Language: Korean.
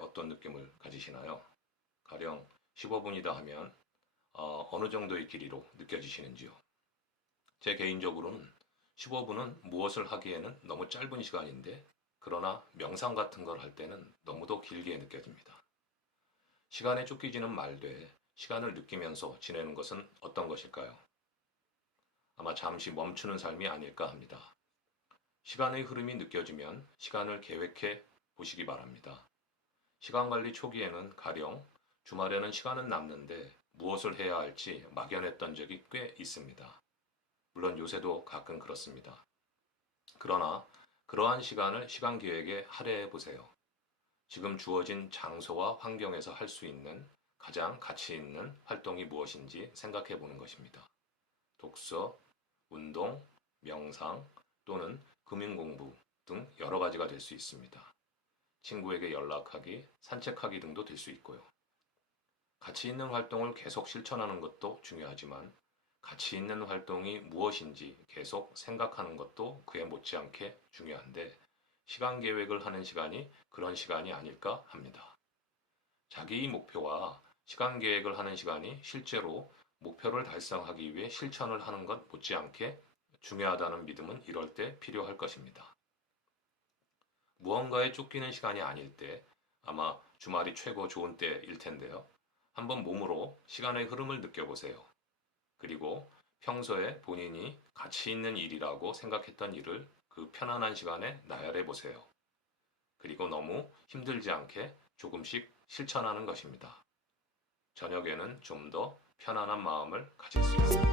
어떤 느낌을 가지시나요? 가령 15분이다 하면 어, 어느 정도의 길이로 느껴지시는지요? 제 개인적으로는 15분은 무엇을 하기에는 너무 짧은 시간인데 그러나 명상 같은 걸 할 때는 너무도 길게 느껴집니다. 시간에 쫓기지는 말되 시간을 느끼면서 지내는 것은 어떤 것일까요? 아마 잠시 멈추는 삶이 아닐까 합니다. 시간의 흐름이 느껴지면 시간을 계획해 보시기 바랍니다. 시간 관리 초기에는 가령 주말에는 시간은 남는데 무엇을 해야 할지 막연했던 적이 꽤 있습니다. 물론 요새도 가끔 그렇습니다. 그러나 그러한 시간을 시간 계획에 할애해 보세요. 지금 주어진 장소와 환경에서 할 수 있는 가장 가치 있는 활동이 무엇인지 생각해 보는 것입니다. 독서, 운동, 명상 또는 금융 공부 등 여러 가지가 될 수 있습니다. 친구에게 연락하기, 산책하기 등도 될 수 있고요. 가치 있는 활동을 계속 실천하는 것도 중요하지만 가치 있는 활동이 무엇인지 계속 생각하는 것도 그에 못지않게 중요한데 시간 계획을 하는 시간이 그런 시간이 아닐까 합니다. 자기의 목표와 시간 계획을 하는 시간이 실제로 목표를 달성하기 위해 실천을 하는 것 못지않게 중요하다는 믿음은 이럴 때 필요할 것입니다. 무언가에 쫓기는 시간이 아닐 때 아마 주말이 최고 좋은 때일 텐데요. 한번 몸으로 시간의 흐름을 느껴보세요. 그리고 평소에 본인이 가치 있는 일이라고 생각했던 일을 그 편안한 시간에 나열해 보세요. 그리고 너무 힘들지 않게 조금씩 실천하는 것입니다. 저녁에는 좀 더 편안한 마음을 가질 수 있습니다.